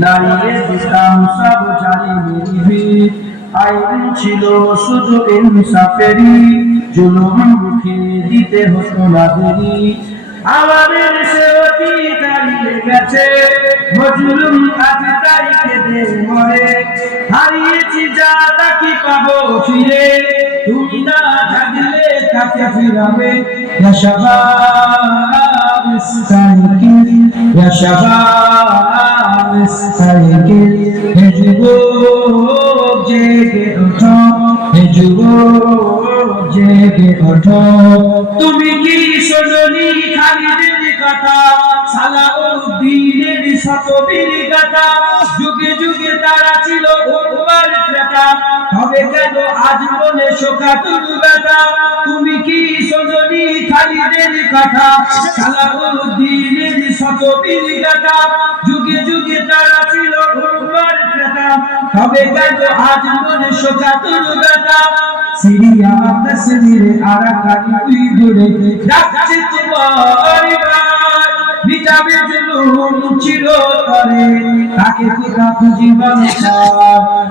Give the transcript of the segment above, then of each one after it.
নারিয়ে দিতাম সব জানি মেরিবি আইন ছিল শুধু ইনসাফেরই জুলুম রুখে দিতে হতো না দেরি আমাদের সে অতি দাঁড়িয়ে গেছে মজলুম আজ তাই কেঁদে মরে হারিয়েছি যা তা কি পাবো ফিরে তুমি না থাকলে কাকে ফিরাবে ইয়া শাবাব ইস্তাইকির ইয়া শাবাব ইস্তাইকির হে যুবক জেগে ওঠো হে যুবক জেগে ওঠো তুমি কি শোনোনি খালিদের কথা সালাউদ্দিনের শতবীর গাথা যুগে যুগে তারা ছিল উম্মার ক্রেতা তবে কেন আজ মনে শোকাতুর ব্যথা তুমি কি শোনোনি খালিদের কথা সালাউদ্দিনের শতবীর গাথা যুগে যুগে তারা ছিল উম্মার ক্রেতা তবে কেন আজ মনে শোকাতুর ব্যথা সিরিয়া কাশ্মীরে আরাকান উইঘুরে ডাকছে তোমার ইমান মিটাবে জুলুম ছিল তরে তাকে খোদা খুঁজিবার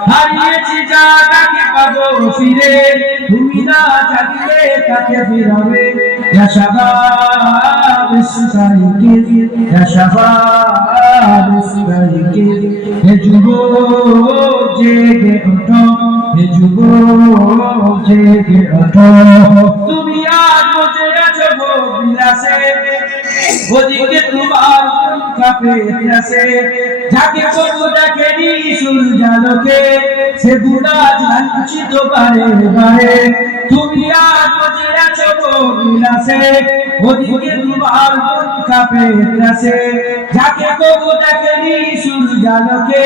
হারিয়েছি যা তাকে পাবো ফিরে তুমি না চাইলে তাকে ফিরাবে ইয়া শাবাব ইস্তাইকির ইয়া শাবাব ইস্তাইকির হে যুবক জেগে ওঠো হে যুবক জেগে ওঠো তুমি আজ বসে আছো বিলাসে ওদিকে তোমার কাপে আছে যাকে কবু দেখেনি সূর্যালোকে সে গুণা লাঞ্ছিত বারে বারে তুমি আজ বসে আছো বিলাসে ওদিকে তোমার কাপে আছে যাকে কবু দেখেনি সূর্যালোকে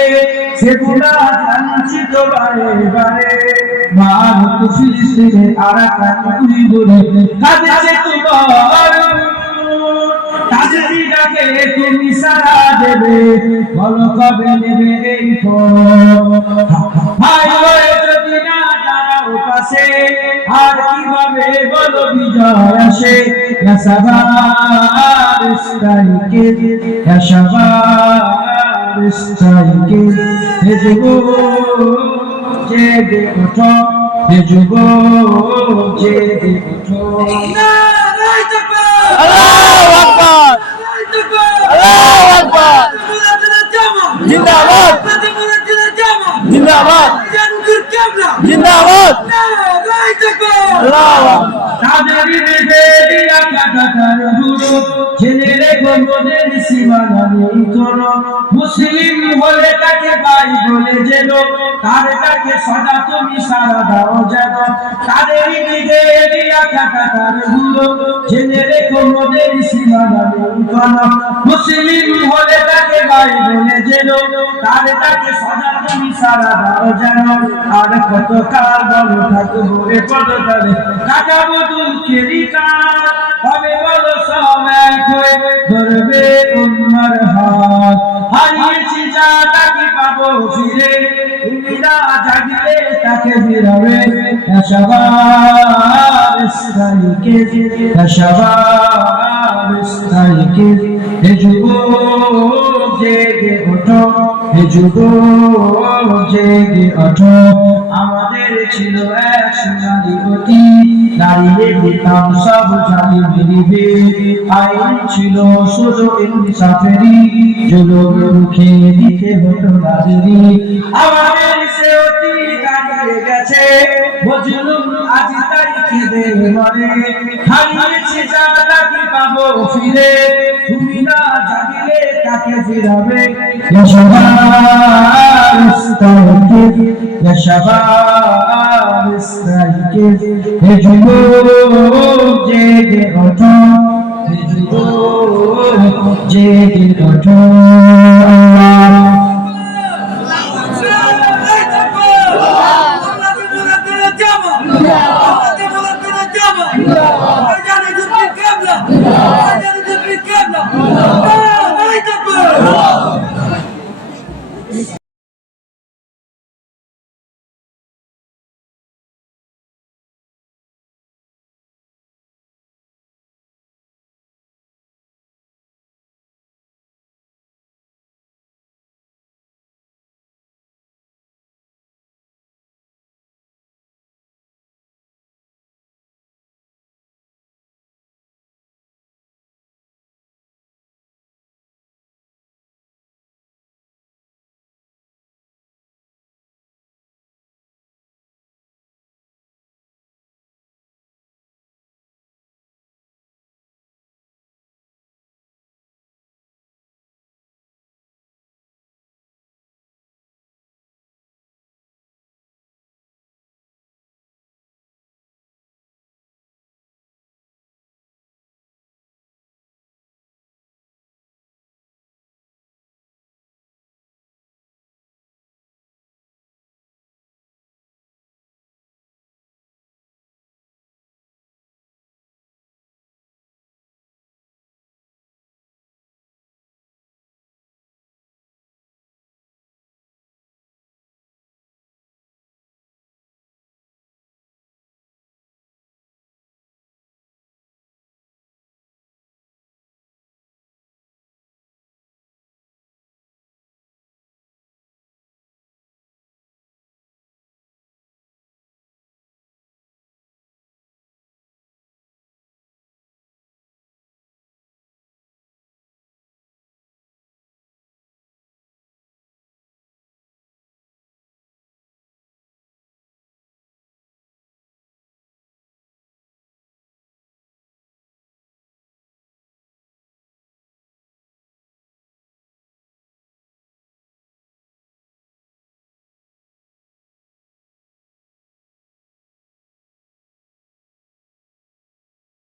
সে গুণা লাঞ্ছিত বারে বারে ভারত ফিলিস্তিনে আরাকান উইঘুরে কাঁদেছে তোমার তাদের ডাকে তুমি সাড়া দেবে বলো কবে নেবে এই ভাই হয়ে যদি না দাঁড়াও পাশে আর কিভাবে বলো বিজয় আসে ইয়া শাবাব ইস্তাইকির ইয়া শাবাব ইস্তাইকির হে যুবক জেগে ওঠো হে যুবক জেগে ওঠো আল্লাহু আকবার আল্লাহু আকবার জিন্দাবাদ জিন্দাবাদ জিন্দাবাদ আল্লাহু তাদের বেঁধে দিয়া কাটাতার গুরু জেনে রেখো মনের সীমানা নেই কোনো মুসলিম হলে তাকে ভাই বলে যেন তার তাকে সদা তুমি সারা দাও যেন তাদের বেঁধে দিয়া কাটাতার গুরু জেনে রেখো মনের সীমানা নেই কোনো মুসলিম হলে তাকে ভাই বলে যেন তার তাকে সদা তুমি সারা দাও যেন আর কত কাল বলো থাকবো এ পদতলে কাটাবো দুঃখেরই কাল হবে বলো সব এক হয়ে ধরবে তোমার হাত হারিয়েছি যা তাকে পাবো ফিরে তুমি না জাগলে তাকে ফিরাবে ইয়া শাবাব ইস্তাইকির ইয়া শাবাব ইস্তাইকির হে যুবক জেগে ওঠো হে যুবক জেগে ওঠো আমাদের ছিল এক সোনালী অতি দাঁড়িয়ে দিতাম সব জানি মেরিবে আইন ছিল শুধু ইনসাফেরই জুলুম রুখে দিতে হতো না দেরি আমাদের সে অতি দাঁড়িয়ে গেছে মজলুম আজ তাই কেঁদে মরে হারিয়েছি যা তাকে পাবো ফিরে তুমি না জাগলে তাকে ফিরাবে ইয়া শাবাব ইস্তাইকির ইয়া শাবাব ইস্তাইকির হে যুবক জেগে ওঠো হে যুবক জেগে ওঠো